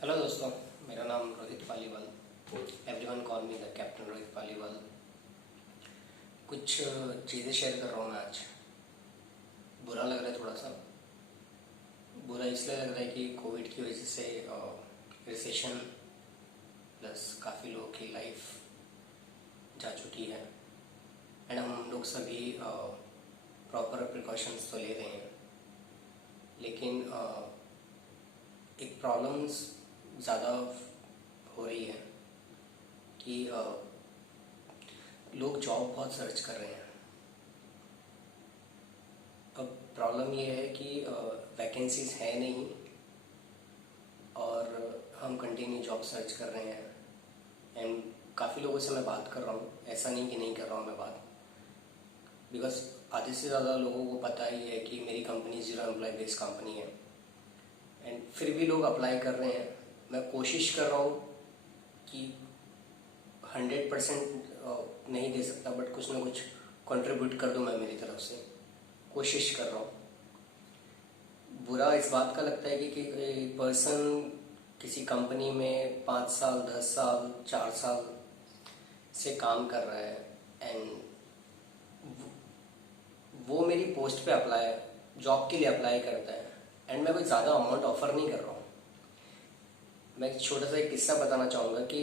Hello दोस्तों, मेरा नाम Rohit Paliwal. Everyone call me the captain Rohit Paliwal. कुछ चीज़ें शेयर कर रहा हूँ मैं आज। बुरा लग रहा है, थोड़ा सा बुरा इसलिए लग रहा है कि कोविड की वजह से रिसेशन प्लस काफ़ी लोगों की लाइफ जा चुकी है। एंड हम लोग सभी प्रॉपर प्रिकॉशंस तो ले रहे हैं, लेकिन एक प्रॉब्लम्स ज़्यादा हो रही है कि लोग जॉब बहुत सर्च कर रहे हैं। अब प्रॉब्लम ये है कि वैकेंसीज है नहीं और हम कंटिन्यू जॉब सर्च कर रहे हैं। एंड काफ़ी लोगों से मैं बात कर रहा हूँ, ऐसा नहीं कि नहीं कर रहा हूँ मैं बात, बिकॉज आधे से ज़्यादा लोगों को पता ही है कि मेरी company zero employ based company है। एंड फिर भी लोग अप्लाई कर रहे हैं। मैं कोशिश कर रहा हूँ कि 100% नहीं दे सकता, बट कुछ ना कुछ कंट्रीब्यूट कर दूँ मैं मेरी तरफ से, कोशिश कर रहा हूँ। बुरा इस बात का लगता है कि पर्सन किसी कंपनी में 5 साल 10 साल 4 साल से काम कर रहा है एंड वो मेरी पोस्ट पे अप्लाई जॉब के लिए अप्लाई करता है एंड मैं कोई ज़्यादा अमाउंट ऑफर नहीं कर रहा हूँ। मैं एक छोटा सा एक किस्सा बताना चाहूँगा कि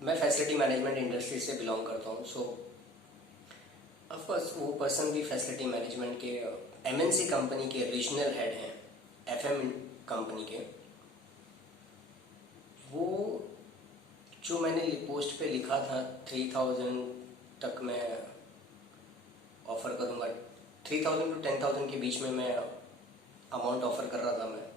मैं फैसिलिटी मैनेजमेंट इंडस्ट्री से बिलोंग करता हूँ। सो ऑफकोर्स वो पर्सन भी फैसिलिटी मैनेजमेंट के एमएनसी कंपनी के रीजनल हेड हैं, एफएम कंपनी के। वो जो मैंने पोस्ट पे लिखा था 3000 तक मैं ऑफ़र करूँगा, 3000 to 10,000 के बीच में मैं अमाउंट ऑफ़र कर रहा था मैं।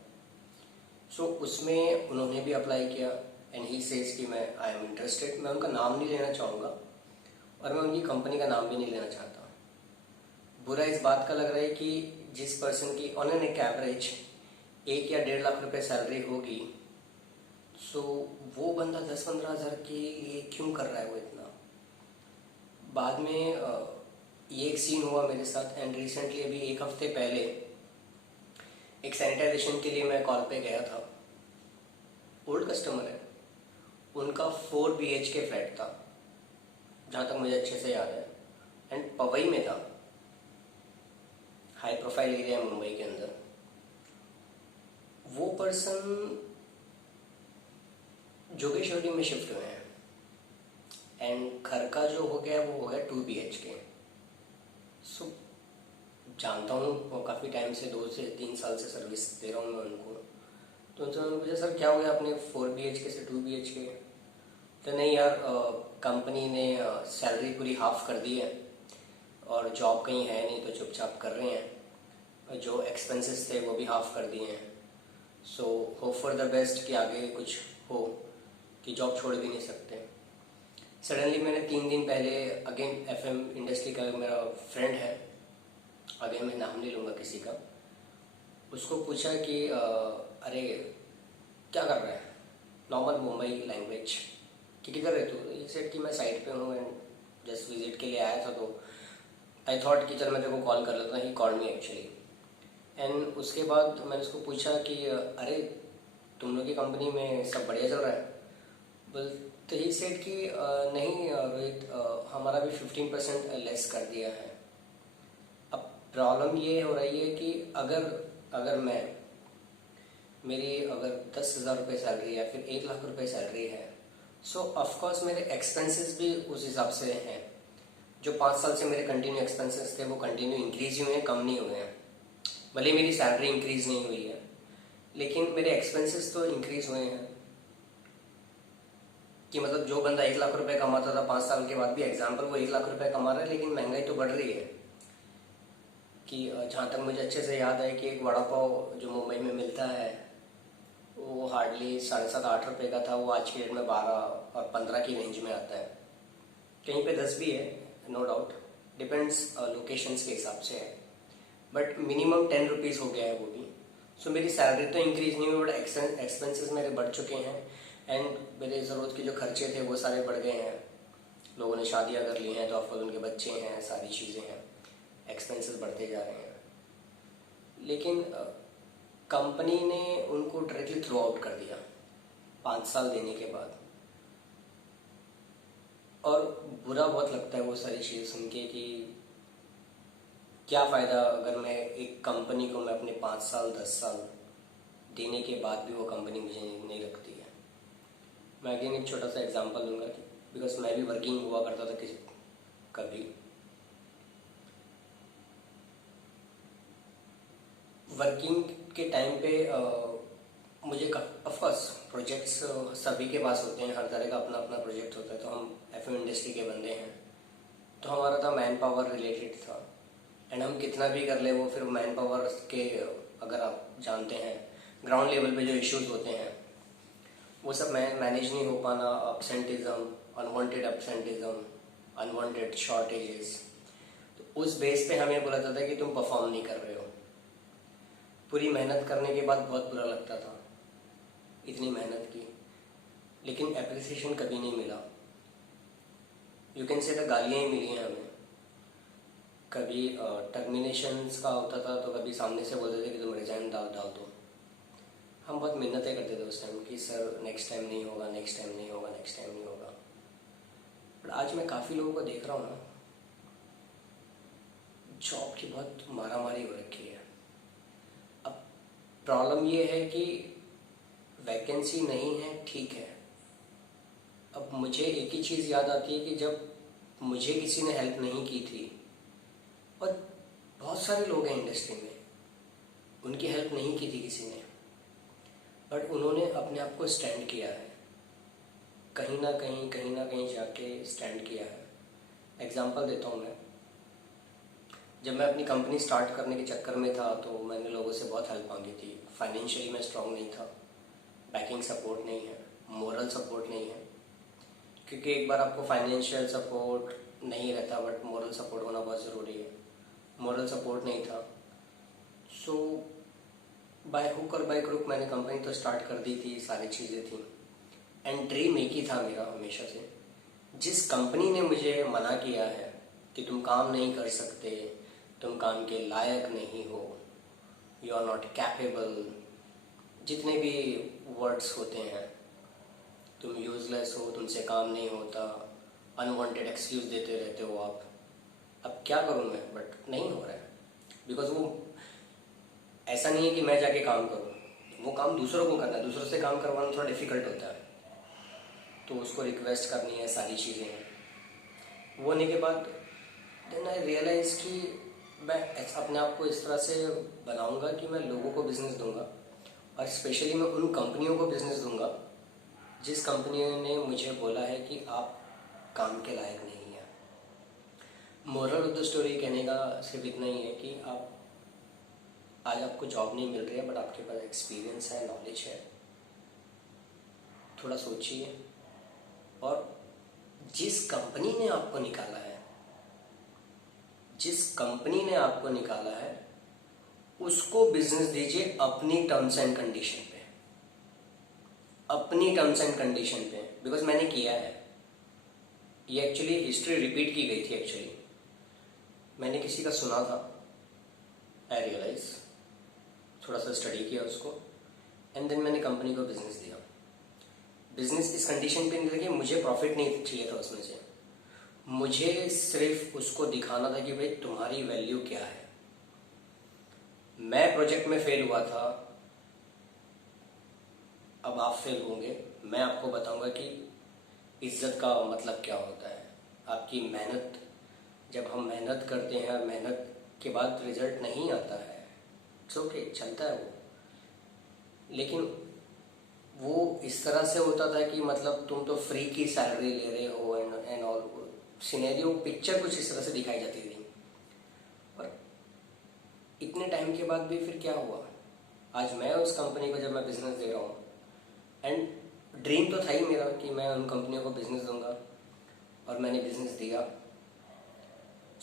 सो उसमें उन्होंने भी अप्लाई किया एंड ही सेज कि मैं आई एम इंटरेस्टेड। मैं उनका नाम नहीं लेना चाहूँगा और मैं उनकी कंपनी का नाम भी नहीं लेना चाहता। बुरा इस बात का लग रहा है कि जिस पर्सन की ऑन एन एक एवरेज 1 या 1.5 लाख रुपए सैलरी होगी, सो वो बंदा 10-15 हज़ार के लिए क्यों कर रहा है वो इतना। बाद में ये एक सीन हुआ मेरे साथ। एंड रिसेंटली अभी 1 हफ्ते पहले एक सैनिटाइजेशन के लिए मैं कॉल पे गया था। ओल्ड कस्टमर है, उनका 4 BHK फ्लैट था, जहाँ तक मुझे अच्छे से याद है, एंड पवई में था। हाई प्रोफाइल एरिया है मुंबई के अंदर। वो पर्सन जोगेश्वरी में शिफ्ट हुए हैं एंड घर का जो हो गया वो हो गया 2 BHK। सो जानता हूँ काफ़ी टाइम से, 2 से 3 साल से सर्विस दे रहा हूँ मैं उनको। तो उनसे मैंने पूछा सर क्या हो गया अपने 4 BHK से 2 BHK। तो नहीं यार, कंपनी ने सैलरी पूरी हाफ कर दी है और जॉब कहीं है नहीं तो चुपचाप कर रहे हैं। जो एक्सपेंसेस थे वो भी हाफ कर दिए हैं। So hope for the best कि आगे कुछ हो, कि जॉब छोड़ भी नहीं सकते। सडनली मैंने 3 दिन पहले अगेन एफएम इंडस्ट्री का मेरा फ्रेंड है, अगेन मैं नाम नहीं लूँगा किसी का, उसको पूछा कि अरे क्या कर रहा है, नॉर्मल मुंबई लैंग्वेज कि किधर है तू। ये सेट कि मैं साइट पे हूँ एंड जस्ट विजिट के लिए आया था, तो आई थॉट कि चल मैं तेरे को कॉल कर लेता हूँ। He called me actually. And उसके बाद मैंने उसको पूछा कि अरे तुम लोग की कंपनी में सब बढ़िया चल रहा है। बोल तो ही सेट कि नहीं रोहित, हमारा भी 15% लेस कर दिया है। अब प्रॉब्लम ये हो रही है कि अगर मैं मेरी अगर 10,000 रुपये सैलरी या फिर 1 लाख रुपए सैलरी है, सो ऑफकोर्स मेरे एक्सपेंसेस भी उस हिसाब से हैं। जो 5 साल से मेरे कंटिन्यू एक्सपेंसेस थे वो कंटिन्यू इंक्रीज हुए हैं, कम नहीं हुए हैं। भले मेरी सैलरी इंक्रीज नहीं हुई है, लेकिन मेरे एक्सपेंसेस तो इंक्रीज हुए हैं। कि मतलब जो बंदा 1 लाख रुपए कमाता था 5 साल के बाद भी, एग्जाम्पल वो 1 लाख रुपए कमा रहा है, लेकिन महंगाई तो बढ़ रही है। कि जहाँ तक मुझे अच्छे से याद है कि एक वड़ा पाव जो मुंबई में मिलता है वो हार्डली 7.5-8 रुपये का था, वो आज की डेट में 12 और 15 की रेंज में आता है। कहीं पे 10 भी है, नो डाउट, डिपेंड्स लोकेशंस के हिसाब से है, बट मिनिमम 10 रुपीज़ हो गया है वो भी। सो मेरी सैलरी तो इंक्रीज नहीं हुई, बट एक्सपेंसेस मेरे बढ़ चुके हैं एंड मेरे ज़रूरत के जो खर्चे थे वो सारे बढ़ गए हैं। लोगों ने शादियां कर ली हैं तो ऑफकोर्स उनके बच्चे हैं, सारी चीज़ें हैं, एक्सपेंसेस बढ़ते जा रहे हैं। लेकिन कंपनी ने उनको डायरेक्टली बेसिकली थ्रो आउट कर दिया 5 साल देने के बाद। और बुरा बहुत लगता है वो सारी चीज़ सुन के कि क्या फ़ायदा अगर मैं एक कंपनी को मैं अपने 5 साल 10 साल देने के बाद भी वो कंपनी मुझे नहीं रखती है। मैं अगेन एक छोटा सा एग्जांपल दूंगा कि बिकॉज मैं भी वर्किंग हुआ करता था किसी कभी। वर्किंग के टाइम पे मुझे ऑफकोर्स प्रोजेक्ट्स सभी के पास होते हैं, हर तरह का अपना अपना प्रोजेक्ट होता है। तो हम एफएम इंडस्ट्री के बंदे हैं, तो हमारा था मैन पावर रिलेटेड था। एंड हम कितना भी कर ले वो फिर मैन पावर के, अगर आप जानते हैं ग्राउंड लेवल पे जो इश्यूज होते हैं वो सब मैनेज नहीं हो पाना, अब्सेंटिज्म, अनवांटेड अब्सेंटिज्म, अनवांटेड शॉर्टेजेस, तो उस बेस पे हमें बोला जाता है कि तुम परफॉर्म नहीं कर रहे हो। पूरी मेहनत करने के बाद बहुत बुरा लगता था, इतनी मेहनत की लेकिन एप्रिसिएशन कभी नहीं मिला। यू कैन से गालियाँ ही मिली हैं हमें। कभी टर्मिनेशंस का होता था तो कभी सामने से बोलते थे कि तुम रिजाइन डाल दो। हम बहुत मेहनतें करते थे उस टाइम कि सर नेक्स्ट टाइम नहीं होगा, नेक्स्ट टाइम नहीं होगा, नेक्स्ट टाइम नहीं होगा। बट आज मैं काफ़ी लोगों को देख रहा हूँ ना, जॉब की बहुत मारामारी हो रखी है। अब प्रॉब्लम ये है कि वैकेंसी नहीं है, ठीक है। अब मुझे एक ही चीज़ याद आती है कि जब मुझे किसी ने हेल्प नहीं की थी, और बहुत सारे लोग हैं इंडस्ट्री में उनकी हेल्प नहीं की थी किसी ने, बट उन्होंने अपने आप को स्टैंड किया है, कहीं ना कहीं जाके स्टैंड किया है। एग्जांपल देता हूँ मैं, जब मैं अपनी कंपनी स्टार्ट करने के चक्कर में था तो मैंने लोगों से बहुत हेल्प मांगी थी। फाइनेंशियली मैं स्ट्रांग नहीं था, बैकिंग सपोर्ट नहीं है, मोरल सपोर्ट नहीं है, क्योंकि एक बार आपको फाइनेंशियल सपोर्ट नहीं रहता बट मोरल सपोर्ट होना बहुत ज़रूरी है। मोरल सपोर्ट नहीं था, सो बाय हुक और बाय क्रुक मैंने कंपनी तो स्टार्ट कर दी थी, सारी चीज़ें थी। एंड ड्रीम एक ही था मेरा हमेशा से, जिस कंपनी ने मुझे मना किया है कि तुम काम नहीं कर सकते, तुम काम के लायक नहीं हो, यू आर नॉट कैपेबल, जितने भी वर्ड्स होते हैं, तुम यूजलेस हो, तुमसे काम नहीं होता, अनवांटेड एक्सक्यूज देते रहते हो आप। अब क्या करूँ मैं, बट नहीं हो रहा है। बिकॉज वो ऐसा नहीं है कि मैं जाके काम करूँ, वो काम दूसरों को करना है, दूसरों से काम करवाना थोड़ा डिफिकल्ट होता है, तो उसको रिक्वेस्ट करनी है, सारी चीज़ें हैं। वो होने के बाद देन आई रियलाइज कि मैं अपने आप को इस तरह से बनाऊंगा कि मैं लोगों को बिजनेस दूंगा, और स्पेशली मैं उन कंपनियों को बिजनेस दूंगा जिस कंपनी ने मुझे बोला है कि आप काम के लायक नहीं हैं। मोरल ऑफ द स्टोरी कहने का सिर्फ इतना ही है कि आप आज आपको जॉब नहीं मिल रही है बट आपके पास एक्सपीरियंस है, नॉलेज है, थोड़ा सोचिए। और जिस कंपनी ने आपको निकाला है, जिस कंपनी ने आपको निकाला है उसको बिजनेस दीजिए अपनी टर्म्स एंड कंडीशन पे, अपनी टर्म्स एंड कंडीशन पे। बिकॉज मैंने किया है ये, एक्चुअली हिस्ट्री रिपीट की गई थी। एक्चुअली मैंने किसी का सुना था, आई रियलाइज, थोड़ा सा स्टडी किया उसको, एंड देन मैंने कंपनी को बिजनेस दिया। बिजनेस इस कंडीशन पे नहीं था कि मुझे प्रॉफिट नहीं चाहिए था उसमें से, मुझे सिर्फ उसको दिखाना था कि भाई तुम्हारी वैल्यू क्या है। मैं प्रोजेक्ट में फेल हुआ था, अब आप फेल होंगे, मैं आपको बताऊंगा कि इज्जत का मतलब क्या होता है। आपकी मेहनत, जब हम मेहनत करते हैं, मेहनत के बाद रिजल्ट नहीं आता है, इट्स ओके, चलता है वो, लेकिन वो इस तरह से होता था कि मतलब तुम तो फ्री की सैलरी ले रहे हो एंड ऑल, सिनेरियो पिक्चर कुछ इस तरह से दिखाई जाती थी। और इतने टाइम के बाद भी फिर क्या हुआ, आज मैं उस कंपनी को जब मैं बिजनेस दे रहा हूँ, एंड ड्रीम तो था ही मेरा कि मैं उन कंपनियों को बिजनेस दूंगा, और मैंने बिजनेस दिया।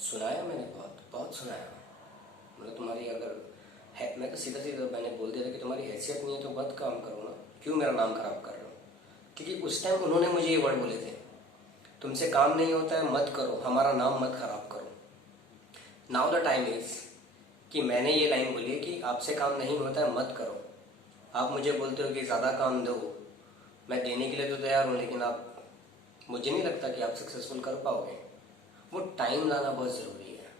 सुनाया मैंने, बहुत बहुत सुनाया। मतलब तुम्हारी अगर है, मैं तो सीधा सीधा मैंने बोल दिया था कि तुम्हारी हैसियत नहीं है तो मत काम करो ना, क्यों मेरा नाम खराब कर रहे हो। क्योंकि उस टाइम उन्होंने मुझे ये वर्ड बोले थे, तुमसे काम नहीं होता है मत करो, हमारा नाम मत खराब करो। नाउ द टाइम इज कि मैंने ये लाइन बोली है कि आपसे काम नहीं होता है मत करो, आप मुझे बोलते हो कि ज़्यादा काम दो, मैं देने के लिए तो तैयार हूँ, लेकिन आप, मुझे नहीं लगता कि आप सक्सेसफुल कर पाओगे। वो टाइम लाना बहुत ज़रूरी है।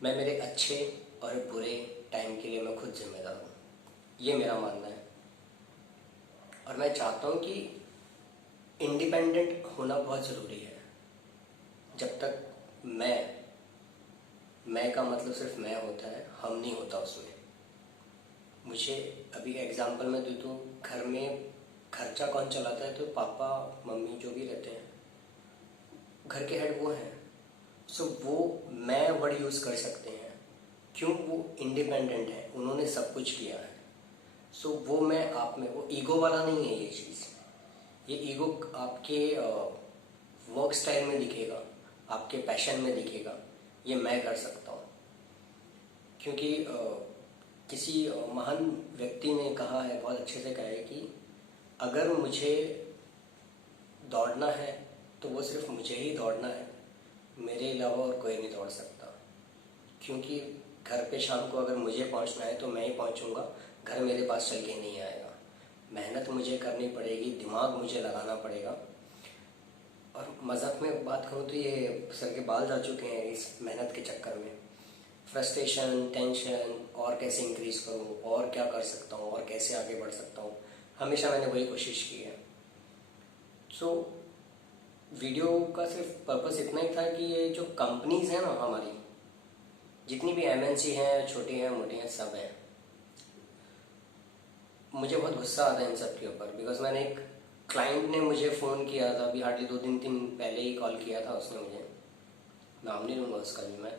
मैं मेरे अच्छे और बुरे टाइम के लिए मैं खुद जिम्मेदार हूँ, ये मेरा मानना है। और मैं चाहता हूँ कि इंडिपेंडेंट होना बहुत ज़रूरी है। जब तक मैं का मतलब सिर्फ मैं होता है, हम नहीं होता उसमें। मुझे अभी एग्जांपल में दे दूँ, घर में खर्चा कौन चलाता है, तो पापा मम्मी जो भी रहते हैं, घर के हेड वो हैं। सो वो मैं वर्ड यूज़ कर सकते हैं, क्यों? वो इंडिपेंडेंट है, उन्होंने सब कुछ किया है। सो वो मैं आप में, वो ईगो वाला नहीं है ये चीज़। ये ईगो आपके वर्क स्टाइल में दिखेगा, आपके पैशन में दिखेगा, ये मैं कर सकता हूँ। क्योंकि किसी महान व्यक्ति ने कहा है, बहुत अच्छे से कहा है कि अगर मुझे दौड़ना है तो वो सिर्फ मुझे ही दौड़ना है, मेरे अलावा और कोई नहीं दौड़ सकता। क्योंकि घर पे शाम को अगर मुझे पहुंचना है तो मैं ही पहुंचूंगा, घर मेरे पास चल के नहीं आएगा। मेहनत मुझे करनी पड़ेगी, दिमाग मुझे लगाना पड़ेगा। और मजाक में बात करूँ तो ये सर के बाल जा चुके हैं इस मेहनत के चक्कर में। फ्रस्ट्रेशन, टेंशन, और कैसे इंक्रीज करूँ, और क्या कर सकता हूँ, और कैसे आगे बढ़ सकता हूँ, हमेशा मैंने वही कोशिश की है। सो वीडियो का सिर्फ पर्पस इतना ही था कि ये जो कंपनीज हैं ना हमारी, जितनी भी एमएनसी हैं, छोटी हैं मोटी हैं, सब हैं, मुझे बहुत गुस्सा आता है इन सब के ऊपर। बिकॉज मैंने एक क्लाइंट ने मुझे फ़ोन किया था, अभी हार्डली 2 दिन पहले ही कॉल किया था उसने मुझे, नाम नहीं लूँगा उसका भी मैं।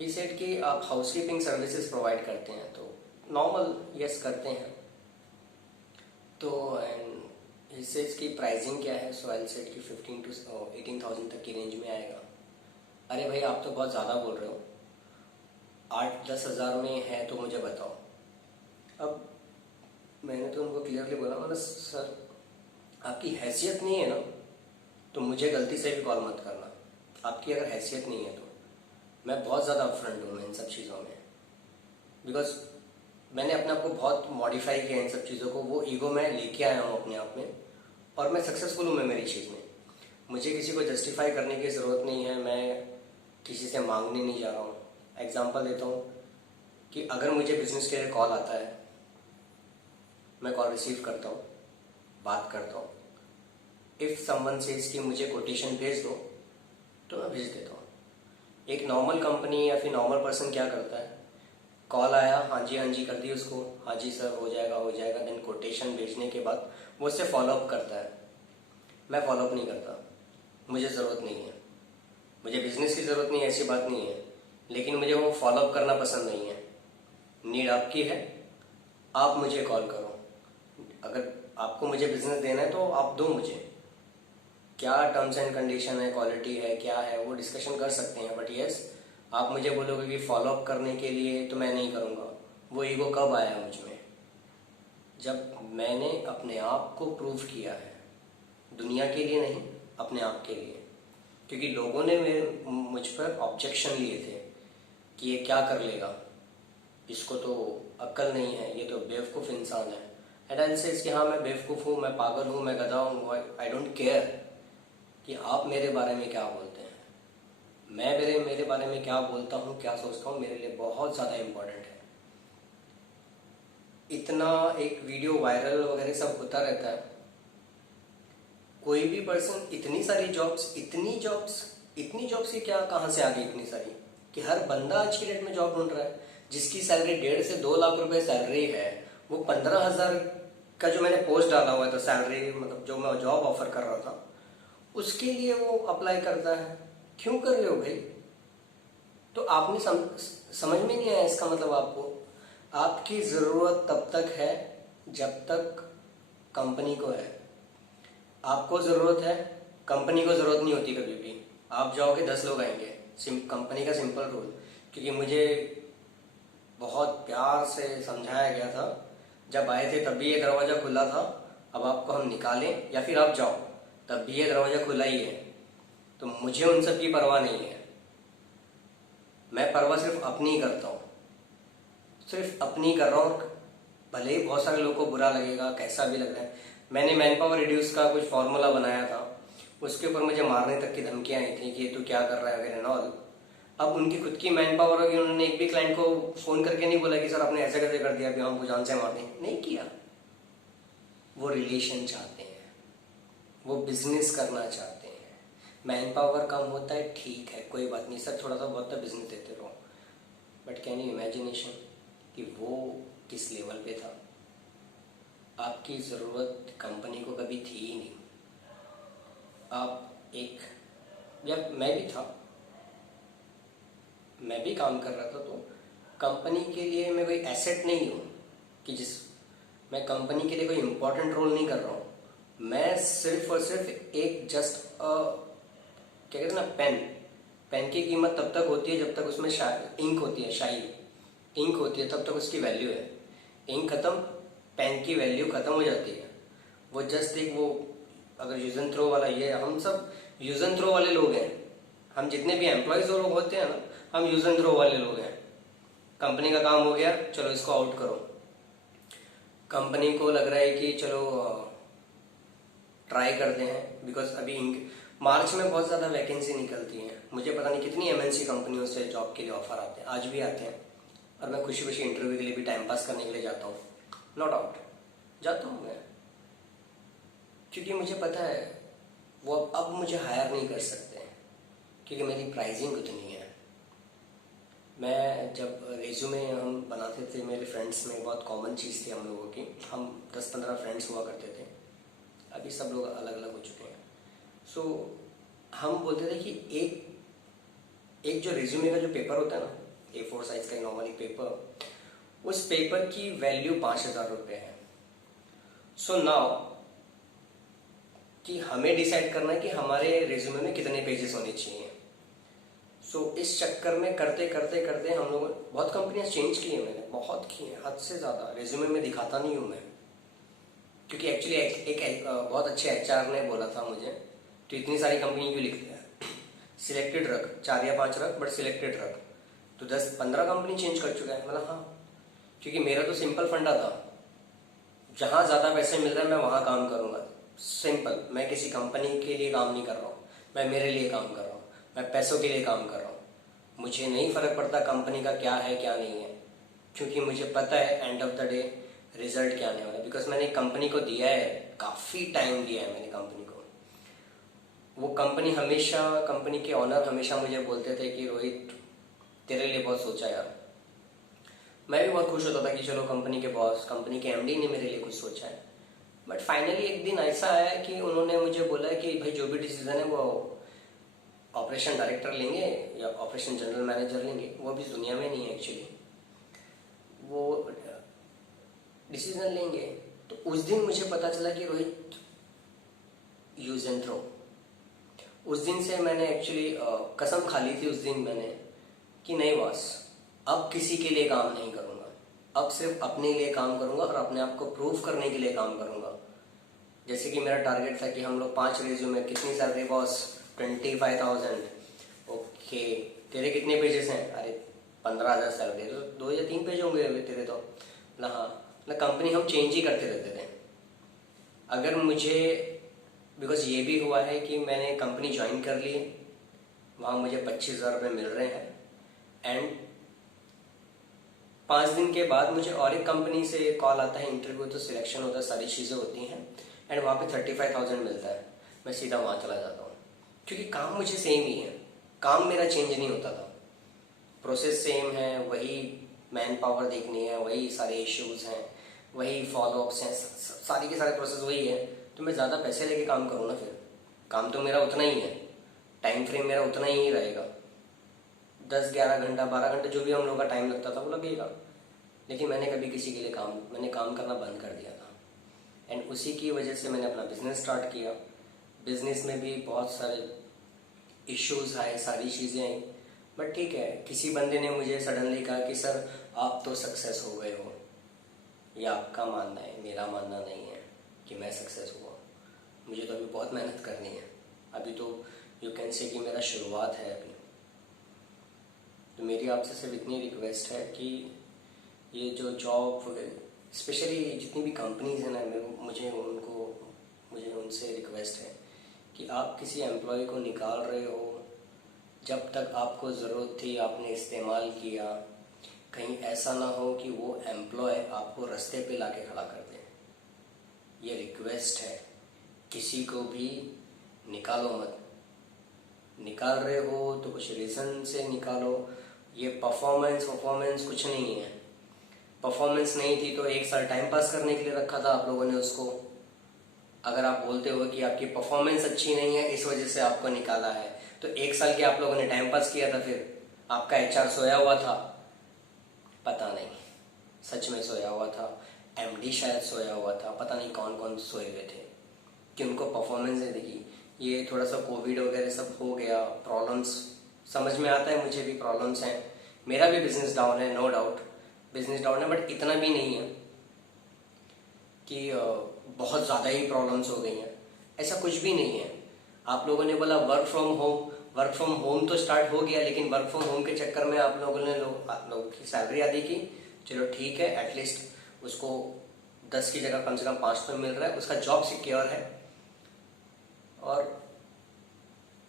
ही सेड कि आप हाउसकीपिंग सर्विसेज प्रोवाइड करते हैं, तो नॉर्मल यस करते हैं। तो एंड ही सेड की प्राइसिंग क्या है, सो आई सेड कि 15 to 18,000 तक की रेंज में आएगा। अरे भाई आप तो बहुत ज़्यादा बोल रहे हो, 8-10 हज़ार में है तो मुझे बताओ। अब मैंने तो उनको क्लियरली बोला, मतलब सर आपकी हैसियत नहीं है ना, तो मुझे गलती से भी कॉल मत करना। आपकी अगर हैसियत नहीं है तो मैं बहुत ज़्यादा अपफ्रंट हूँ इन सब चीज़ों में। बिकॉज मैंने अपने आप को बहुत मॉडिफाई किया इन सब चीज़ों को, वो ईगो मैं लेके आया हूँ अपने आप में, और मैं सक्सेसफुल हूँ मैं मेरी चीज़ में। मुझे किसी को जस्टिफाई करने की ज़रूरत नहीं है, मैं किसी से मांगने नहीं जा रहा हूँ। एग्जाम्पल देता हूँ कि अगर मुझे बिजनेस के लिए कॉल आता है, मैं कॉल रिसीव करता हूँ, बात करता हूँ। इफ़ समवन सेज कि मुझे कोटेशन भेज दो, तो मैं भेज देता हूँ। एक नॉर्मल कंपनी या फिर नॉर्मल पर्सन क्या करता है, कॉल आया, हाँ जी कर दी उसको, हाँ जी सर हो जाएगा, देन कोटेशन भेजने के बाद वो उससे फॉलोअप करता है। मैं फॉलोअप नहीं करता, मुझे ज़रूरत नहीं है, मुझे बिजनेस की ज़रूरत नहीं है, ऐसी बात नहीं है, लेकिन मुझे वो फॉलोअप करना पसंद नहीं है। नीड आपकी है, आप मुझे कॉल करो। अगर आपको मुझे बिजनेस देना है तो आप दो मुझे, क्या टर्म्स एंड कंडीशन है, क्वालिटी है, क्या है, वो डिस्कशन कर सकते हैं। बट यस, आप मुझे बोलोगे कि फॉलोअप करने के लिए, तो मैं नहीं करूँगा। वो ईगो कब आया मुझ में? जब मैंने अपने आप को प्रूव किया है, दुनिया के लिए नहीं, अपने आप के लिए। क्योंकि लोगों ने मुझ पर ऑब्जेक्शन लिए थे कि ये क्या कर लेगा, इसको तो अक्ल नहीं है, ये तो बेवकूफ़ इंसान है। एंड आई से इसके, हाँ मैं बेवकूफ़ हूँ, मैं पागल हूँ, मैं गधा हूँ, आई डोंट केयर कि आप मेरे बारे में क्या बोलते हैं। मैं मेरे बारे में क्या बोलता हूँ, क्या सोचता हूँ, मेरे लिए बहुत ज़्यादा इम्पोर्टेंट है। इतना एक वीडियो वायरल वगैरह सब होता रहता है, कोई भी पर्सन, इतनी सारी जॉब्स, इतनी जॉब्स की क्या, कहाँ से आ गई इतनी सारी, कि हर बंदा आज की डेट में जॉब ढूंढ रहा है। जिसकी सैलरी 1.5 से 2 लाख रुपए सैलरी है, वो 15,000 का जो मैंने पोस्ट डाला हुआ था सैलरी, मतलब जो मैं जॉब ऑफर कर रहा था, उसके लिए वो अप्लाई करता है। क्यों कर रहे हो भाई? तो आपने समझ में नहीं आया इसका मतलब? आपकी ज़रूरत तब तक है जब तक कंपनी को है। आपको ज़रूरत है, कंपनी को ज़रूरत नहीं होती कभी भी। आप जाओगे 10 लोग आएंगे, कंपनी का सिंपल रूल। क्योंकि मुझे बहुत प्यार से समझाया गया था, जब आए थे तब भी ये दरवाज़ा खुला था, अब आपको हम निकालें या फिर आप जाओ, तब भी ये दरवाज़ा खुला ही है। तो मुझे उन सब की परवाह नहीं है, मैं परवाह सिर्फ अपनी करता हूँ, सिर्फ अपनी कर रहा हूँ। भले ही बहुत सारे लोगों को बुरा लगेगा, कैसा भी लग रहा है। मैंने मैन पावर रिड्यूस का कुछ फॉर्मूला बनाया था, उसके ऊपर मुझे मारने तक की धमकियां आई थी कि तू क्या कर रहा है वगैरह ऑल। अब उनकी खुद की मैन पावर होगी, उन्होंने एक भी क्लाइंट को फोन करके नहीं बोला कि सर आपने ऐसे कैसे कर दिया, अभी हमको जान से मार देंगे, नहीं किया। वो रिलेशन चाहते हैं, वो बिजनेस करना चाहते हैं। मैन पावर कम होता है, ठीक है, कोई बात नहीं सर, थोड़ा सा बहुत बिजनेस देते रहो, बट कैन यू इमेजिनेशन कि वो किस लेवल पे था। आपकी ज़रूरत कंपनी को कभी थी ही नहीं। आप एक, जब मैं भी था, मैं भी काम कर रहा था, तो कंपनी के लिए मैं कोई एसेट नहीं हूँ कि मैं कंपनी के लिए कोई इम्पोर्टेंट रोल नहीं कर रहा हूँ। मैं सिर्फ और सिर्फ एक जस्ट क्या कहते हैं ना, पेन की कीमत तब तक होती है जब तक उसमें इंक होती है, शाई इंक होती है, तब तक उसकी वैल्यू है। इंक खत्म, पेन की वैल्यू खत्म हो जाती है। वो जस्ट एक वो, अगर यूज एंड थ्रो वाला, ये हम सब यूज एंड थ्रो वाले लोग हैं। हम जितने भी एम्प्लॉयज लोग होते हैं ना, हम यूज एंड थ्रो वाले लोग हैं। कंपनी का काम हो गया, चलो इसको आउट करो। कंपनी को लग रहा है कि चलो ट्राई करते हैं, बिकॉज अभी मार्च में बहुत ज़्यादा वैकेंसी निकलती है। मुझे पता नहीं कितनी एमएनसी कंपनियों से जॉब के लिए ऑफर आते हैं, आज भी आते हैं, और मैं खुशी खुशी इंटरव्यू के लिए भी टाइम पास करने के लिए जाता हूँ, नो डाउट जाता हूँ मैं, क्योंकि मुझे पता है वो अब मुझे हायर नहीं कर सकते हैं, क्योंकि मेरी प्राइसिंग उतनी है। मैं जब रेज्यूमे हम बनाते थे, मेरे फ्रेंड्स में बहुत कॉमन चीज़ थी हम लोगों की, हम 10-15 फ्रेंड्स हुआ करते थे, अभी सब लोग अलग अलग हो चुके हैं। सो हम बोलते थे कि एक जो रेज्यूमे का जो पेपर होता है ना, A4 साइज का नॉर्मली पेपर, उस पेपर की वैल्यू 5,000 रुपये है। सो नाउ कि हमें डिसाइड करना है कि हमारे रेज्यूमे में कितने पेजेस होने चाहिए। सो इस चक्कर में करते करते करते हम लोग, बहुत कंपनियां चेंज की है मैंने, बहुत की है, हद से ज़्यादा। रेज्यूमे में दिखाता नहीं हूँ मैं, क्योंकि एक्चुअली एक बहुत अच्छे HR ने बोला था मुझे, तो इतनी सारी कंपनी क्यों लिखते हैं, सिलेक्टेड रख, 4 या 5 रख, बट सिलेक्टेड रख। तो 10-15 कंपनी चेंज कर चुका है। मतलब हाँ, क्योंकि मेरा तो सिंपल फंडा था, जहाँ ज़्यादा पैसे मिल रहे हैं मैं वहाँ काम करूँगा। सिंपल, मैं किसी कंपनी के लिए काम नहीं कर रहा हूँ, मैं मेरे लिए काम कर रहा हूँ, मैं पैसों के लिए काम कर रहा हूँ। मुझे नहीं फ़र्क पड़ता कंपनी का क्या है क्या नहीं है, क्योंकि मुझे पता है end of the day result क्या आने वाला है। बिकॉज मैंने कंपनी को दिया है, काफ़ी टाइम दिया है मैंने कंपनी को। वो कंपनी के ऑनर हमेशा मुझे बोलते थे कि रोहित तेरे लिए बहुत सोचा यार। मैं भी बहुत खुश होता था कि चलो कंपनी के बॉस, कंपनी के MD ने मेरे लिए कुछ सोचा है। बट फाइनली एक दिन ऐसा आया कि उन्होंने मुझे बोला कि भाई जो भी डिसीजन है वो ऑपरेशन डायरेक्टर लेंगे या ऑपरेशन जनरल मैनेजर लेंगे, वो भी दुनिया में नहीं है एक्चुअली, वो डिसीजन लेंगे। तो उस दिन मुझे पता चला कि रोहित यूज एंड थ्रो। उस दिन से मैंने एक्चुअली कसम खा ली थी उस दिन मैंने कि नहीं बॉस, अब किसी के लिए काम नहीं करूँगा, अब सिर्फ अपने लिए काम करूँगा और अपने आप को प्रूव करने के लिए काम करूँगा। जैसे कि मेरा टारगेट था कि हम लोग 5 रेज्यूमे, कितनी सैलरी बॉस, 25,000। ओके, तेरे कितने पेजेस हैं? अरे 15,000 सैलरी, तो 2 या 3 पेज होंगे तेरे तो। मतलब हाँ, मतलब कंपनी हम चेंज ही करते रहते थे। अगर मुझे, बिकॉज ये भी हुआ है कि मैंने कंपनी ज्वाइन कर ली, वहाँ मुझे 25,000 रुपये मिल रहे हैं, एंड 5 दिन के बाद मुझे और एक कंपनी से कॉल आता है, इंटरव्यू तो सिलेक्शन होता है, सारी चीज़ें होती हैं, एंड वहाँ पे 35,000 मिलता है। मैं सीधा वहाँ चला जाता हूँ, क्योंकि काम मुझे सेम ही है, काम मेरा चेंज नहीं होता था, प्रोसेस सेम है, वही मैन पावर देखनी है, वही सारे इश्यूज हैं, वही फॉलोअप्स हैं, सारी के सारे प्रोसेस वही है। तो मैं ज़्यादा पैसे लेके काम करूँ ना, फिर काम तो मेरा उतना ही है, टाइम फ्रेम मेरा उतना ही रहेगा, 10-11 घंटा 12 घंटे जो भी हम लोग का टाइम लगता था वो लगेगा। लेकिन मैंने कभी किसी के लिए मैंने काम करना बंद कर दिया था, एंड उसी की वजह से मैंने अपना बिजनेस स्टार्ट किया। बिजनेस में भी बहुत सारे इश्यूज आए, सारी चीज़ें आई, बट ठीक है, किसी बंदे ने मुझे सडनली कहा कि सर आप तो सक्सेस हो गए हो, ये आपका मानना है, मेरा मानना नहीं है कि मैं सक्सेस हुआ। मुझे तो अभी बहुत मेहनत करनी है, अभी तो यू कैन से कि मेरा शुरुआत है अभी। तो मेरी आपसे सिर्फ इतनी रिक्वेस्ट है कि ये जो जॉब स्पेशली जितनी भी कंपनीज हैं ना, मुझे उनसे रिक्वेस्ट है कि आप किसी एम्प्लॉय को निकाल रहे हो, जब तक आपको ज़रूरत थी आपने इस्तेमाल किया, कहीं ऐसा ना हो कि वो एम्प्लॉय आपको रास्ते पे लाके खड़ा कर दे। ये रिक्वेस्ट है, किसी को भी निकालो मत। निकाल रहे हो तो कुछ रीज़न से निकालो। ये परफॉर्मेंस कुछ नहीं है। परफॉर्मेंस नहीं थी तो 1 साल टाइम पास करने के लिए रखा था आप लोगों ने उसको। अगर आप बोलते हो कि आपकी परफॉर्मेंस अच्छी नहीं है इस वजह से आपको निकाला है, तो 1 साल के आप लोगों ने टाइम पास किया था, फिर आपका HR सोया हुआ था? पता नहीं, सच में सोया हुआ था, MD शायद सोया हुआ था, पता नहीं कौन कौन सोए हुए थे कि उनको परफॉर्मेंस नहीं दिखी। ये थोड़ा सा कोविड वगैरह सब हो गया, प्रॉब्लम्स समझ में आता है, मुझे भी प्रॉब्लम्स हैं, मेरा भी बिजनेस डाउन है, नो डाउट बिजनेस डाउन है, बट इतना भी नहीं है कि बहुत ज़्यादा ही प्रॉब्लम्स हो गई हैं, ऐसा कुछ भी नहीं है। आप लोगों ने बोला वर्क फ्रॉम होम तो स्टार्ट हो गया, लेकिन वर्क फ्रॉम होम के चक्कर में आप लोगों की सैलरी आधी की, चलो ठीक है, एटलीस्ट उसको 10 की जगह कम से कम 5 तो मिल रहा है, उसका जॉब सिक्योर है। और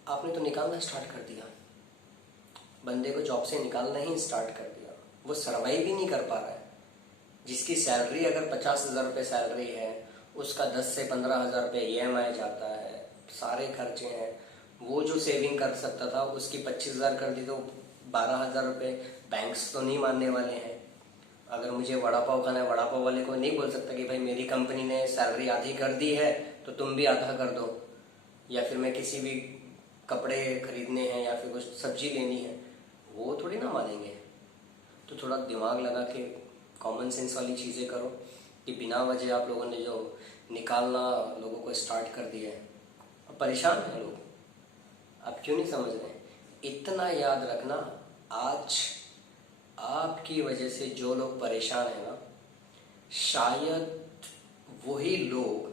आपने तो निकालना स्टार्ट कर दिया, बंदे को जॉब से निकालना ही स्टार्ट कर दिया, वो सर्वाइव ही नहीं कर पा रहा है। जिसकी सैलरी अगर 50,000 रुपये सैलरी है, उसका 10 से 15,000 रुपये EMI जाता है, सारे खर्चे हैं। वो जो सेविंग कर सकता था उसकी 25,000 कर दी तो 12,000 रुपये बैंक्स तो नहीं मानने वाले हैं। अगर मुझे वड़ा पाव खाना है, वड़ा पाव वाले को नहीं बोल सकता कि भाई मेरी कंपनी ने सैलरी आधी कर दी है तो तुम भी आधा कर दो। या फिर मैं किसी भी कपड़े खरीदने हैं या फिर कुछ सब्जी लेनी है, वो थोड़ी ना मानेंगे। तो थोड़ा दिमाग लगा के कॉमन सेंस वाली चीज़ें करो कि बिना वजह आप लोगों ने जो निकालना लोगों को स्टार्ट कर दिया है। अब परेशान हैं लोग, आप क्यों नहीं समझ रहे हैं? इतना याद रखना, आज आपकी वजह से जो लोग परेशान हैं ना, शायद वही लोग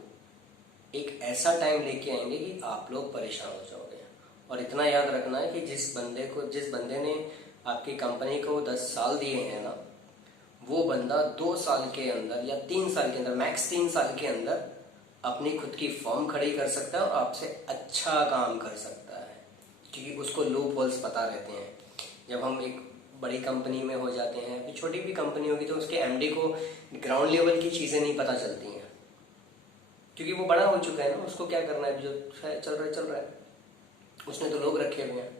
एक ऐसा टाइम लेके आएंगे कि आप लोग परेशान हो जाओगे। और इतना याद रखना है कि जिस बंदे ने आपकी कंपनी को 10 साल दिए हैं ना, वो बंदा 2 साल के अंदर या 3 साल के अंदर, मैक्स 3 साल के अंदर अपनी खुद की फर्म खड़ी कर सकता है और आपसे अच्छा काम कर सकता है, क्योंकि उसको लूप होल्स पता रहते हैं। जब हम एक बड़ी कंपनी में हो जाते हैं, फिर छोटी भी कंपनी होगी तो उसके MD को ग्राउंड लेवल की चीज़ें नहीं पता चलती हैं, क्योंकि वो बड़ा हो चुका है ना, उसको क्या करना है, जो चल रहा है, उसने तो लोग रखे हुए हैं।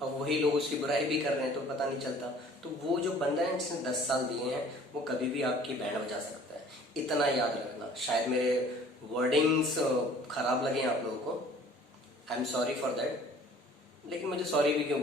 अब वही लोग उसकी बुराई भी कर रहे हैं तो पता नहीं चलता। तो वो जो बंदा है जिसने 10 साल दिए हैं, वो कभी भी आपकी बैंड बजा सकता है, इतना याद रखना। शायद मेरे वर्डिंग्स खराब लगे आप लोगों को, I am sorry for that, लेकिन मुझे सॉरी भी क्यों